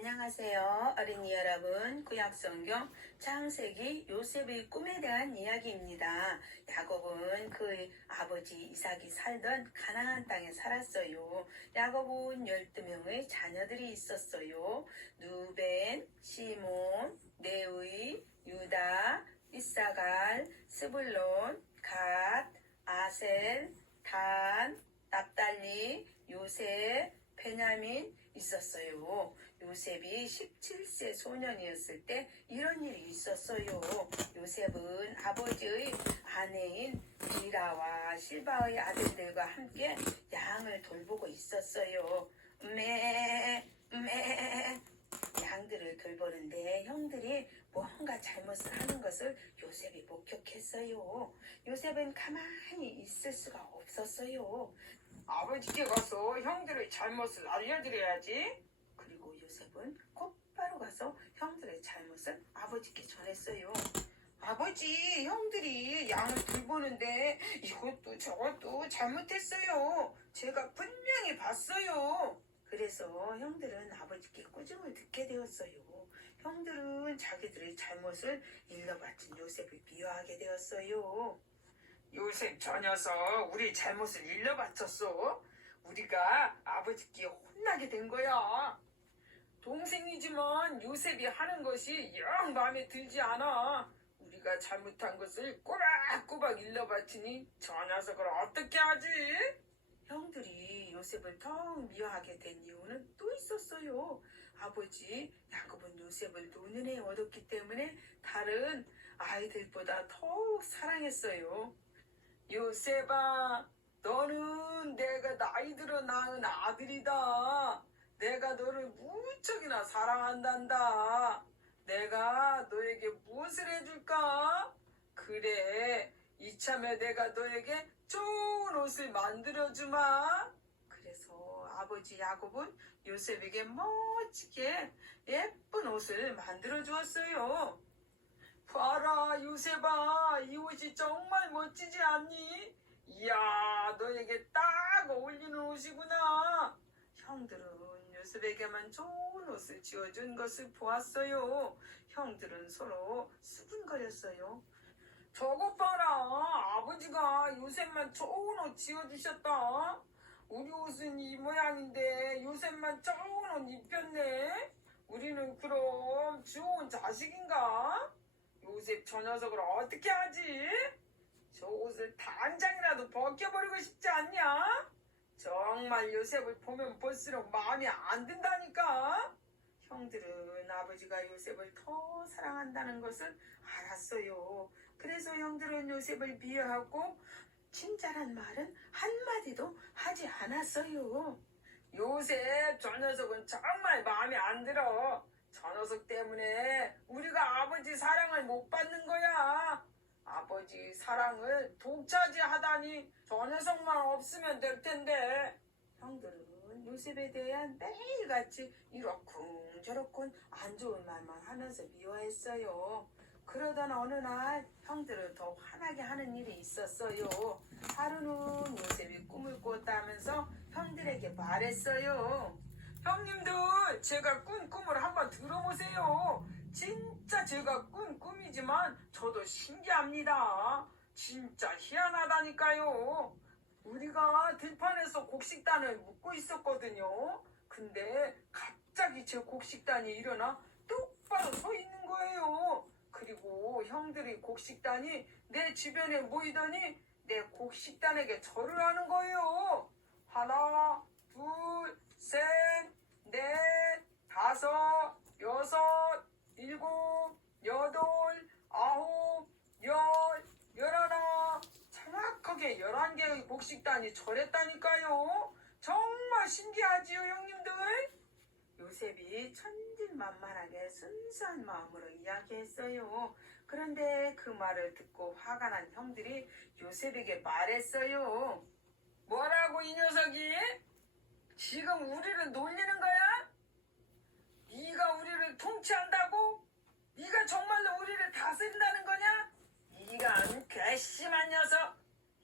안녕하세요. 어린이 여러분. 구약성경 창세기 요셉의 꿈에 대한 이야기입니다. 야곱은 그의 아버지 이삭이 살던 가나안 땅에 살았어요. 야곱은 12명의 자녀들이 있었어요. 누벤, 시몬, 레위, 유다, 이사갈, 스불론, 갓, 아셀, 단, 납달리, 요셉, 베냐민 있었어요. 요셉이 17세 소년이었을 때 이런 일이 있었어요. 요셉은 아버지의 아내인 비라와 실바의 아들들과 함께 양을 돌보고 있었어요. 양들을 돌보는데 형들이 뭔가 잘못을 하는 것을 요셉이 목격했어요. 요셉은 가만히 있을 수가 없었어요. 아버지께 가서 형들의 잘못을 알려드려야지. 그리고 요셉은 곧바로 가서 형들의 잘못을 아버지께 전했어요. 아버지, 형들이 양을 돌보는데 이것도 저것도 잘못했어요. 제가 분명히 봤어요. 그래서 형들은 아버지께 꾸중을 듣게 되었어요. 형들은 자기들의 잘못을 일러바친 요셉을 미워하게 되었어요. 요셉 저 녀석 우리 잘못을 일러바쳤어. 우리가 아버지께 혼나게 된 거야. 동생이지만 요셉이 하는 것이 영 마음에 들지 않아. 우리가 잘못한 것을 꼬박꼬박 일러바치니 저 녀석을 어떻게 하지? 형들이 요셉을 더욱 미워하게 된 이유는 또 있었어요. 아버지 야곱은 요셉을 노년에 얻었기 때문에 다른 아이들보다 더욱 사랑했어요. 요셉아, 너는 내가 나이 들어 낳은 아들이다. 내가 너를 무척이나 사랑한단다. 내가 너에게 무엇을 해줄까? 그래, 이참에 내가 너에게 좋은 옷을 만들어주마. 그래서 아버지 야곱은 요셉에게 멋지게 예쁜 옷을 만들어 주었어요. 봐라 요셉아, 이 옷이 정말 멋지지 않니? 이야, 너에게 딱 어울리는 옷이구나. 형들은 요셉에게만 좋은 옷을 지어준 것을 보았어요. 형들은 서로 수군거렸어요. 저것 봐라, 아버지가 요셉만 좋은 옷 지어주셨다. 우리 옷은 이 모양인데 요셉만 좋은 옷 입혔네. 우리는 그럼 좋은 자식인가? 요셉 저 녀석을 어떻게 하지? 저 옷을 당장이라도 벗겨버리고 싶지 않냐? 정말 요셉을 보면 볼수록 마음이 안 든다니까. 형들은 아버지가 요셉을 더 사랑한다는 것을 알았어요. 그래서 형들은 요셉을 미워하고 친절한 말은 한마디도 하지 않았어요. 요셉 저 녀석은 정말 마음에 안 들어. 저 녀석 때문에 우리가 아버지 사랑을 못 받는 거야. 아버지 사랑을 독차지하다니 저 녀석만 없으면 될 텐데. 형들은 요셉에 대한 매일같이 이러쿵저러쿵 안 좋은 말만 하면서 미워했어요. 그러던 어느 날 형들을 더 화나게 하는 일이 있었어요. 하루는 요셉이 꿈을 꿨다면서 형들에게 말했어요. 형님들, 제가 꾼 꿈을 한번 들어보세요. 진짜 제가 꾼 꿈이지만 저도 신기합니다. 진짜 희한하다니까요. 우리가 들판에서 곡식단을 묶고 있었거든요. 근데 갑자기 제 곡식단이 일어나 똑바로 서 있는 거예요. 그리고 형들이 곡식단이 내 주변에 모이더니 내 곡식단에게 절을 하는 거예요. 하나, 둘, 셋, 넷, 다섯, 여섯, 일곱, 여덟, 아홉, 열, 열하나. 정확하게 11개의 곡식단이 절했다니까요. 정말 신기하지요, 형님들? 요셉이 천진만만하게 순수한 마음으로 이야기했어요. 그런데 그 말을 듣고 화가 난 형들이 요셉에게 말했어요. 뭐라고 이 녀석이? 지금 우리를 놀리는 거야? 네가 우리를 통치한다고? 네가 정말로 우리를 다스린다는 거냐? 이런 괘씸한 녀석!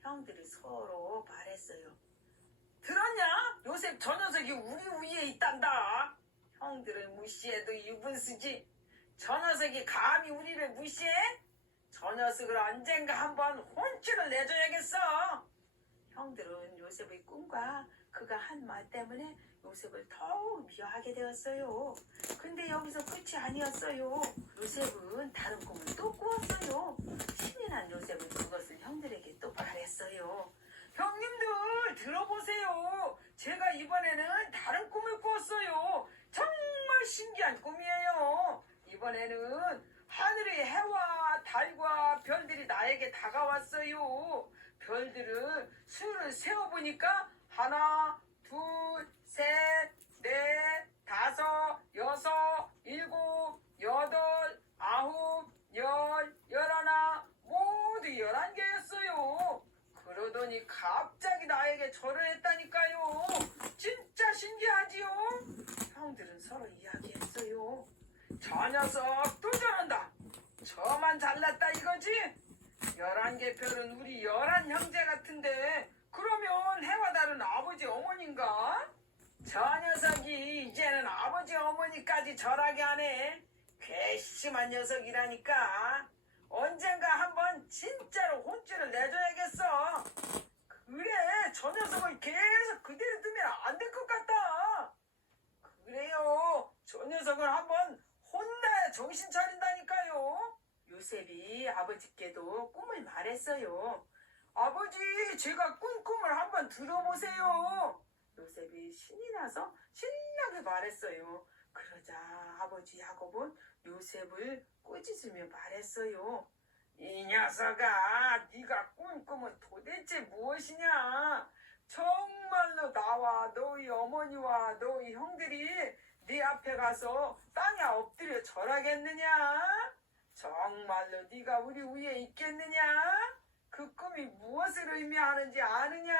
형들이 서로 말했어요. 들었냐? 요셉 저 녀석이 우리 위에 있단다. 형들은 무시해도 유분수지. 저 녀석이 감히 우리를 무시해? 저 녀석을 언젠가 한번 혼쭐을 내줘야겠어. 형들은 요셉의 꿈과 그가 한 말 때문에 요셉을 더욱 미워하게 되었어요. 근데 여기서 끝이 아니었어요. 요셉은 다른 꿈을 또 꾸었어요. 신이 난 요셉은 그것을 형들에게 또 말했어요. 형님들 들어보세요. 제가 이번에는 다른 꿈을 꾸었어요. 정말 신기한 꿈이에요. 이번에는 하늘의 해와 달과 별들이 나에게 다가왔어요. 별들을 수를 세어보니까 하나, 둘, 셋, 넷, 다섯, 여섯, 일곱, 여덟, 아홉, 열, 열하나, 모두 11개였어요. 그러더니 갑자기 나에게 절을 했다니까요. 진짜 신기하지요? 형들은 서로 이야기했어요. 저 녀석 또 저런다. 저만 잘났다 이거지? 11개 별은 우리 11형제 같은데 그러면 해와 달은 아버지 어머니인가? 저 녀석이 이제는 아버지 어머니까지 절하게 하네. 괘씸한 녀석이라니까. 언젠가 한번 진짜로 혼쭐을 내줘야겠어. 그래, 저 녀석을 계속 그대로 두면 안 될 것 같다. 그래요, 저 녀석을 한번 혼나야 정신 차린다니까요. 요셉이 아버지께도 꿈을 말했어요. 아버지, 제가 꾼 꿈을 한번 들어보세요. 요셉이 신이 나서 신나게 말했어요. 그러자 아버지 야곱은 요셉을 꾸짖으며 말했어요. 이 녀석아, 네가 꾼 꿈은 도대체 무엇이냐? 정말로 나와 너희 어머니와 너희 형들이 네 앞에 가서 땅에 엎드려 절하겠느냐? 정말로 네가 우리 위에 있겠느냐? 그 꿈이 무엇을 의미하는지 아느냐?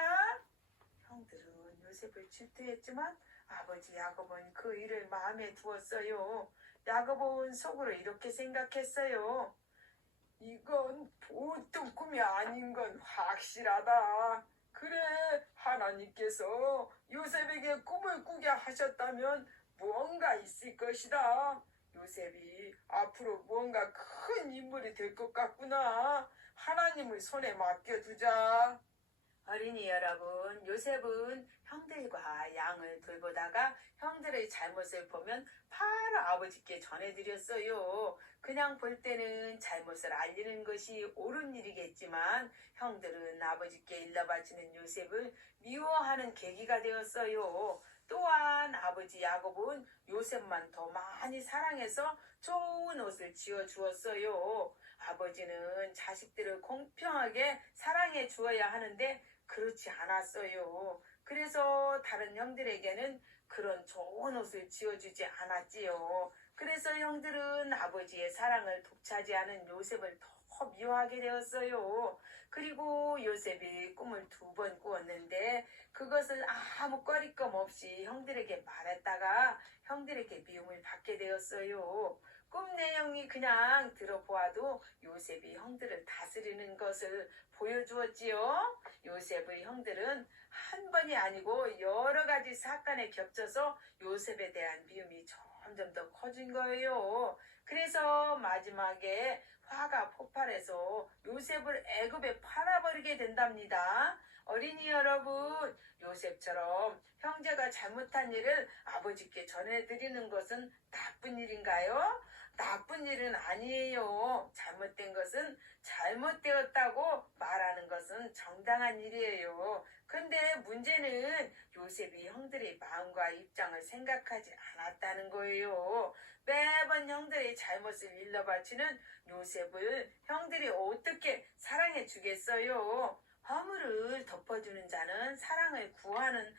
형들은 요셉을 질투했지만 아버지 야곱은 그 일을 마음에 두었어요. 야곱은 속으로 이렇게 생각했어요. 이건 보통 꿈이 아닌 건 확실하다. 그래, 하나님께서 요셉에게 꿈을 꾸게 하셨다면 무언가 있을 것이다. 요셉이 앞으로 무언가 큰 인물이 될 것 같구나. 하나님의 손에 맡겨두자. 어린이 여러분, 요셉은 형들과 양을 돌보다가 형들의 잘못을 보면 바로 아버지께 전해드렸어요. 그냥 볼 때는 잘못을 알리는 것이 옳은 일이겠지만 형들은 아버지께 일러바치는 요셉을 미워하는 계기가 되었어요. 또한 아버지 야곱은 요셉만 더 많이 사랑해서 좋은 옷을 지어주었어요. 아버지는 자식들을 공평하게 사랑해 주어야 하는데 그렇지 않았어요. 그래서 다른 형들에게는 그런 좋은 옷을 지어주지 않았지요. 그래서 형들은 아버지의 사랑을 독차지하는 요셉을 더 미워하게 되었어요. 그리고 요셉이 꿈을 2번 꾸었는데 그것을 아무 꺼리낌 없이 형들에게 말했다가 형들에게 미움을 받게 되었어요. 꿈 내용이 그냥 들어보아도 요셉이 형들을 다스리는 것을 보여주었지요. 요셉의 형들은 한 번이 아니고 여러 가지 사건에 겹쳐서 요셉에 대한 미움이 점점 더 커진 거예요. 그래서 마지막에 화가 폭발해서 요셉을 애굽에 팔아버리게 된답니다. 어린이 여러분, 요셉처럼 형제가 잘못한 일을 아버지께 전해드리는 것은 나쁜 일인가요? 나쁜 일은 아니에요. 잘못된 것은 잘못되었다고 말하는 것은 정당한 일이에요. 근데 문제는 요셉이 형들의 마음과 입장을 생각하지 않았다는 거예요. 매번 형들의 잘못을 일러바치는 요셉을 형들이 어떻게 사랑해 주겠어요? 허물을 덮어주는 자는 사랑을 구하는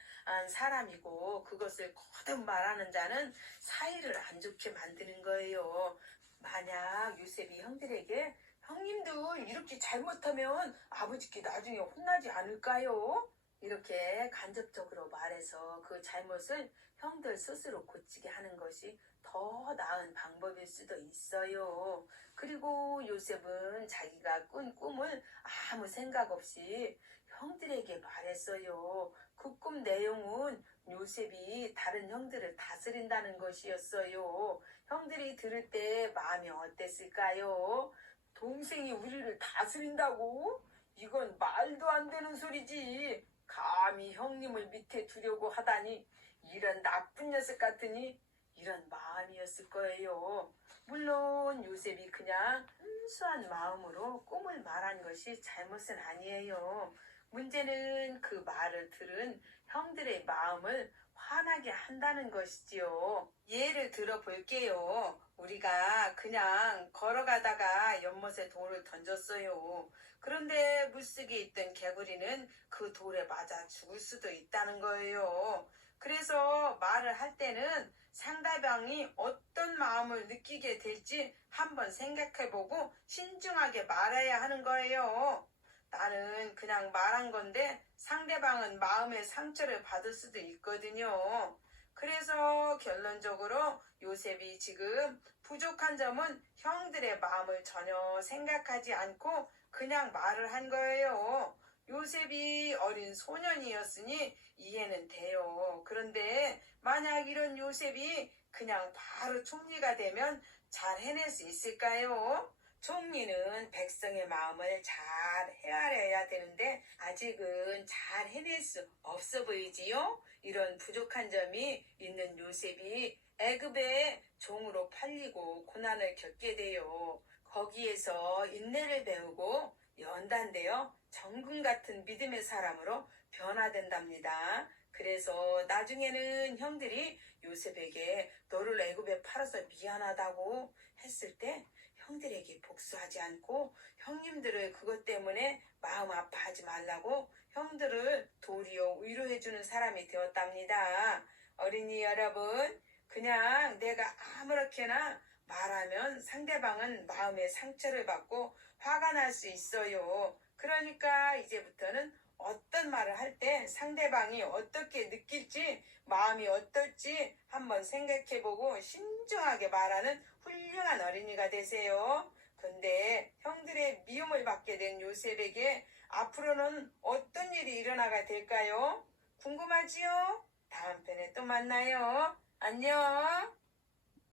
사람이고 그것을 거듭 말하는 자는 사이를 안 좋게 만드는 거예요. 만약 요셉이 형들에게 형님도 이렇게 잘못하면 아버지께 나중에 혼나지 않을까요? 이렇게 간접적으로 말해서 그 잘못을 형들 스스로 고치게 하는 것이 더 나은 방법일 수도 있어요. 그리고 요셉은 자기가 꾼 꿈을 아무 생각 없이 형들에게 말했어요. 그 꿈 내용은 요셉이 다른 형들을 다스린다는 것이었어요. 형들이 들을 때 마음이 어땠을까요? 동생이 우리를 다스린다고? 이건 말도 안 되는 소리지. 감히 형님을 밑에 두려고 하다니. 이런 나쁜 녀석 같으니. 이런 마음이었을 거예요. 물론 요셉이 그냥 순수한 마음으로 꿈을 말한 것이 잘못은 아니에요. 문제는 그 말을 들은 형들의 마음을 화나게 한다는 것이지요. 예를 들어 볼게요. 우리가 그냥 걸어가다가 연못에 돌을 던졌어요. 그런데 물속에 있던 개구리는 그 돌에 맞아 죽을 수도 있다는 거예요. 그래서 말을 할 때는 상대방이 어떤 마음을 느끼게 될지 한번 생각해보고 신중하게 말해야 하는 거예요. 나는 그냥 말한 건데 상대방은 마음의 상처를 받을 수도 있거든요. 그래서 결론적으로 요셉이 지금 부족한 점은 형들의 마음을 전혀 생각하지 않고 그냥 말을 한 거예요. 요셉이 어린 소년이었으니 이해는 돼요. 그런데 만약 이런 요셉이 그냥 바로 총리가 되면 잘 해낼 수 있을까요? 총리는 백성의 마음을 잘 헤아려야 되는데 아직은 잘 해낼 수 없어 보이지요? 이런 부족한 점이 있는 요셉이 애굽의 종으로 팔리고 고난을 겪게 돼요. 거기에서 인내를 배우고 연단되어 정금 같은 믿음의 사람으로 변화된답니다. 그래서 나중에는 형들이 요셉에게 너를 애굽에 팔아서 미안하다고 했을 때 형들에게 복수하지 않고 형님들을 그것 때문에 마음 아파하지 말라고 형들을 도리어 위로해주는 사람이 되었답니다. 어린이 여러분, 그냥 내가 아무렇게나 말하면 상대방은 마음의 상처를 받고 화가 날 수 있어요. 그러니까 이제부터는 어떤 말을 할 때 상대방이 어떻게 느낄지 마음이 어떨지 한번 생각해보고 신중하게 말하는 훌륭한 어린이가 되세요. 근데 형들의 미움을 받게 된 요셉에게 앞으로는 어떤 일이 일어나게 될까요? 궁금하지요? 다음 편에 또 만나요. 안녕.